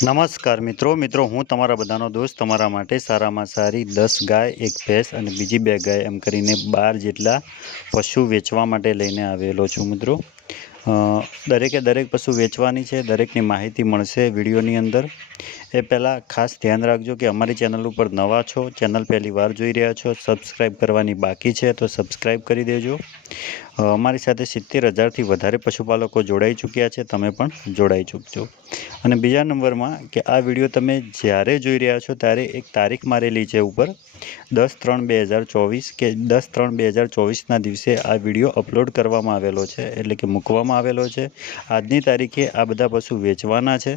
નમસ્કાર મિત્રો હું તમારા બધાનો દોસ્ત તમારા માટે સારામાં સારી 10 ગાય, એક ભેંસ અને બીજી 2 ગાય એમ કરીને 12 જેટલા પશુ વેચવા માટે લઈને આવેલો છું મિત્રો। દરેક પશુ વેચવાની છે, દરેકની માહિતી મળશે વિડીયોની અંદર। એ પહેલાં ખાસ ધ્યાન રાખજો કે અમારી ચેનલ ઉપર નવા છો, ચેનલ પહેલી વાર જોઈ રહ્યા છો, સબસ્ક્રાઈબ કરવાની બાકી છે તો સબસ્ક્રાઈબ કરી દેજો। અમારી સાથે 70,000થી વધારે પશુપાલકો જોડાઈ ચૂક્યા છે, તમે પણ જોડાઈ ચૂકજો। અને બીજા નંબરમાં કે આ વિડીયો તમે જ્યારે જોઈ રહ્યા છો ત્યારે એક તારીખ મારેલી છે ઉપર 10/3/2024 કે 10/3/2024ના દિવસે આ વિડીયો અપલોડ કરવામાં આવેલો છે, એટલે કે મૂકવામાં આવેલો છે। આજની તારીખે આ બધા પશુ વેચવાના છે।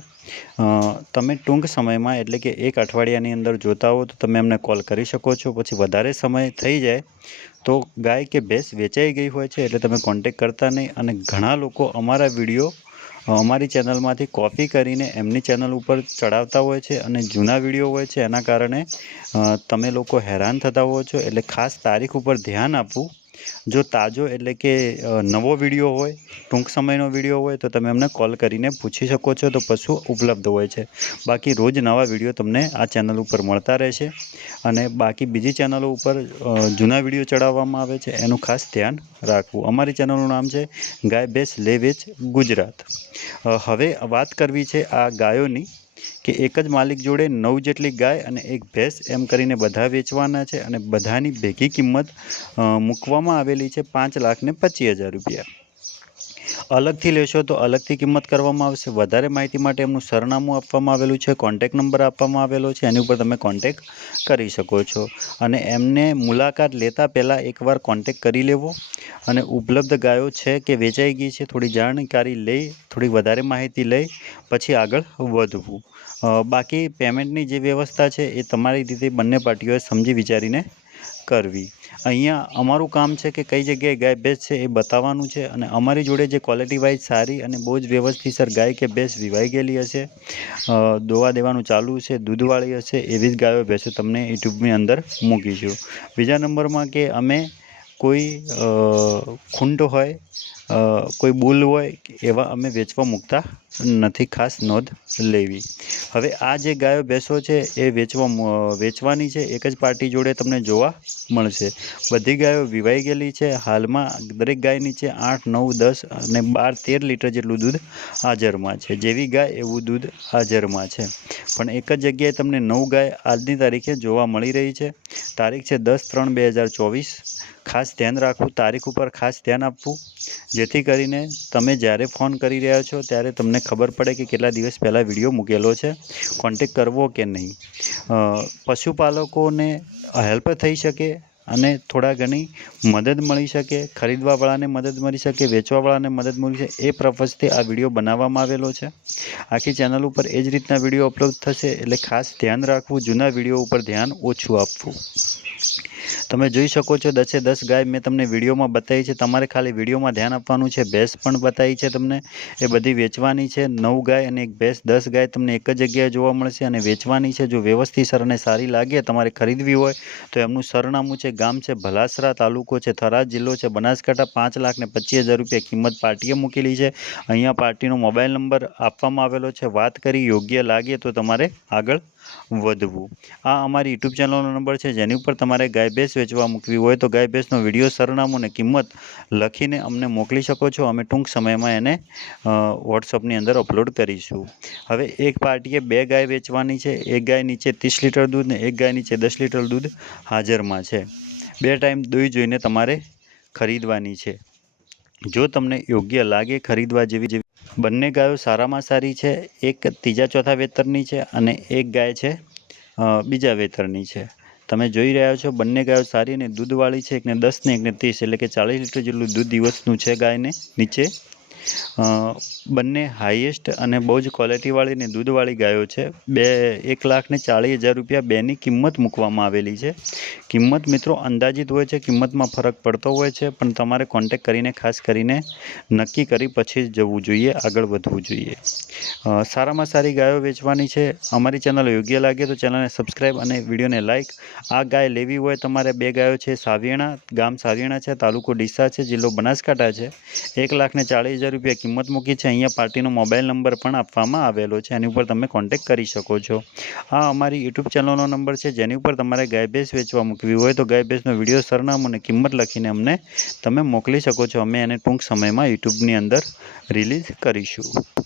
તમે ટૂંક સમયમાં એટલે કે એક અઠવાડિયાની અંદર જોતા હો તો તમે અમને કોલ કરી શકો છો। પછી વધારે સમય થઈ જાય તો ગાય કે ભેંસ વેચાઈ ગઈ હોય છે એટલે તમે કોન્ટેક કરતા નહીં। અને ઘણા લોકો અમારા વિડીયો અમારી ચેનલમાંથી કોપી કરીને એમની ચેનલ ઉપર ચડાવતા હોય છે અને જૂના વિડીયો હોય છે, એના કારણે તમે લોકો હેરાન થતા હો છો। એટલે ખાસ તારીખ ઉપર ધ્યાન આપવું। જો તાજો એટલે કે નવો વિડીયો હોય, ટૂંક સમયનો વિડીયો હોય તો તમે અમને કોલ કરીને પૂછી શકો છો, તો પશુ ઉપલબ્ધ હોય છે। બાકી રોજ નવા વિડીયો તમને આ ચેનલ ઉપર મળતા રહેશે। અને બાકી બીજી ચેનલો ઉપર જૂના વિડીયો ચડાવવામાં આવે છે, એનું ખાસ ધ્યાન રાખવું। અમારી ચેનલનું નામ છે ગાય ભેંસ લે વેચ ગુજરાત। હવે વાત કરવી છે આ ગાયોની કે એક જ માલિક જોડે 9 જેટલી ગાય અને એક ભેંસ એમ કરીને બધા વેચવાના છે અને બધાની ભેગી કિંમત મૂકવામાં આવેલી છે 5,25,000 રૂપિયા। અલગથી લેશો તો અલગથી કિંમત કરવામાં આવશે। વધારે માહિતી માટે એમનું સરનામું આપવામાં આવેલું છે, કોન્ટેક નંબર આપવામાં આવેલો છે, એની ઉપર તમે કોન્ટેક કરી શકો છો। અને એમને મુલાકાત લેતા પહેલાં એકવાર કોન્ટેક કરી લેવો અને ઉપલબ્ધ ગાયો છે કે વેચાઈ ગઈ છે થોડી જાણકારી લઈ, થોડી વધારે માહિતી લઈ પછી આગળ વધવું। બાકી પેમેન્ટની જે વ્યવસ્થા છે એ તમારી રીતે બંને પાર્ટીઓએ સમજી વિચારીને કરવી। અહીંયા અમારું કામ છે કે કઈ જગ્યાએ ગાય ભેંસ છે એ બતાવવાનું છે। અને અમારી જોડે જે ક્વોલિટી વાઇઝ સારી અને બહુ જ વ્યવસ્થિતસર ગાય કે ભેંસ વિવાઈ ગયેલી હશે, દોવા દેવાનું ચાલુ છે, દૂધવાળી હશે, એવી જ ગાયો ભેંસો તમને યુટ્યુબની અંદર મૂકીશું। બીજા નંબરમાં કે અમે કોઈ ખૂંટ હોય, કોઈ બુલ હોય એવા અમે વેચવા મૂકતા નથી, ખાસ નોંધ લેવી। હવે આ જે ગાયો ભેંસો છે એ વેચવાની છે, એક જ પાર્ટી જોડે તમને જોવા મળશે। બધી ગાયો વિવાઈ ગયેલી છે। હાલમાં દરેક ગાય નીચે 8, 9, 10 અને 12, 13 લીટર જેટલું દૂધ હાજરમાં છે। જેવી ગાય એવું દૂધ હાજરમાં છે। પણ એક જ જગ્યાએ તમને 9 ગાય આજની તારીખે જોવા મળી રહી છે। તારીખ છે 10/3/2024। ખાસ ધ્યાન રાખવું, તારીખ ઉપર ખાસ ધ્યાન આપવું, જેથી કરીને તમે જ્યારે ફોન કરી રહ્યા છો ત્યારે તમને ખબર પડે કે કેટલા દિવસ પહેલાં વિડીયો મૂકેલો છે, કોન્ટેક કરવો કે નહીં। પશુપાલકોને હેલ્પ થઈ શકે અને થોડા ઘણી મદદ મળી શકે, ખરીદવાવાળાને મદદ મળી શકે, વેચવાવાળાને મદદ મળી શકે, એ પર્પઝથી આ વિડીયો બનાવવામાં આવેલો છે। આખી ચેનલ ઉપર એ જ રીતના વિડીયો અપલોડ થશે, એટલે ખાસ ધ્યાન રાખવું, જૂના વિડીયો ઉપર ધ્યાન ઓછું આપવું। તમે જોઈ શકો છો 10 ગાય મેં તમને વિડીયોમાં બતાવી છે, તમારે ખાલી વિડીયોમાં ધ્યાન આપવાનું છે। ભેંસ પણ બતાવી છે તમને, એ બધી વેચવાની છે। 9 ગાય અને એક ભેંસ, 10 ગાય તમને એક જ જગ્યાએ જોવા મળશે અને વેચવાની છે। જો વ્યવસ્થિત અને સારી લાગે, તમારે ખરીદવી હોય તો એમનું સરનામું છે, ગામ છે ભલાસરા, તાલુકો છે થરાદ, જિલ્લો છે બનાસકાંઠા। 5,25,000 રૂપિયા કિંમત પાર્ટીએ મૂકેલી છે। અહીંયા પાર્ટીનો મોબાઈલ નંબર આપવામાં આવેલો છે। વાત કરી યોગ્ય લાગે તો તમારે આગળ વધવું। આ અમારી યુટ્યુબ ચેનલનો નંબર છે, જેની ઉપર તમારે ગાય ભેંસ વેચવા મૂકવી હોય તો ગાય ભેંસનો વિડીયો, સરનામું અને કિંમત લખીને અમને મોકલી શકો છો। અમે ટૂંક સમયમાં એને વોટ્સઅપની અંદર અપલોડ કરીશું। હવે એક પાર્ટીએ 2 ગાય વેચવાની છે। એક ગાય નીચે 30 લીટર દૂધ ને એક ગાય નીચે 10 લીટર દૂધ હાજરમાં છે। 2 ટાઈમ દોઈ જોઈને તમારે ખરીદવાની છે। જો તમને યોગ્ય લાગે ખરીદવા જેવી બંને ગાયો સારામાં સારી છે। એક ત્રીજા ચોથા વેતરની છે અને એક ગાય છે બીજા વેતરની છે। તમે જોઈ રહ્યા છો બંને ગાયો સારી અને દૂધવાળી છે। એકને 10 ને એકને 30 એટલે કે 40 લીટર જેટલું દૂધ દિવસનું છે ગાયને નીચે। બંને હાઈએસ્ટ અને બહુ જ ક્વોલિટીવાળી ને દૂધવાળી ગાયો છે। 1,40,000 રૂપિયા બેની કિંમત મૂકવામાં આવેલી છે। કિંમત મિત્રો અંદાજિત હોય છે, કિંમતમાં ફરક પડતો હોય છે, પણ તમારે કોન્ટેક કરીને ખાસ કરીને નક્કી કરી પછી જ જવું જોઈએ, આગળ વધવું જોઈએ। સારામાં સારી ગાયો વેચવાની છે। અમારી ચેનલ યોગ્ય લાગે તો ચેનલને સબસ્ક્રાઈબ અને વિડીયોને લાઇક। આ ગાય લેવી હોય તમારે 2 ગાયો છે, સાવિયાણા, ગામ સાવિયાણા છે, તાલુકો ડીસા છે, જિલ્લો બનાસકાંઠા છે। 1,40,000 રૂપિયા કિંમત મૂકી છે. અહીંયા પાર્ટીનો મોબાઈલ નંબર પણ આપવામાં આવેલો છે, એની ઉપર તમે કોન્ટેક્ટ કરી શકો છો. આ અમારી યુટ્યુબ ચેનલનો નંબર છે, જેની ઉપર તમારે ગાય ભેંસ વેચવા મૂકવી હોય તો ગાય ભેંસનો વિડીયો, સરનામું અને કિંમત લખીને અમને તમે મોકલી શકો છો. અમે એને ટૂંક સમયમાં યુટ્યુબની અંદર રિલીઝ કરીશું.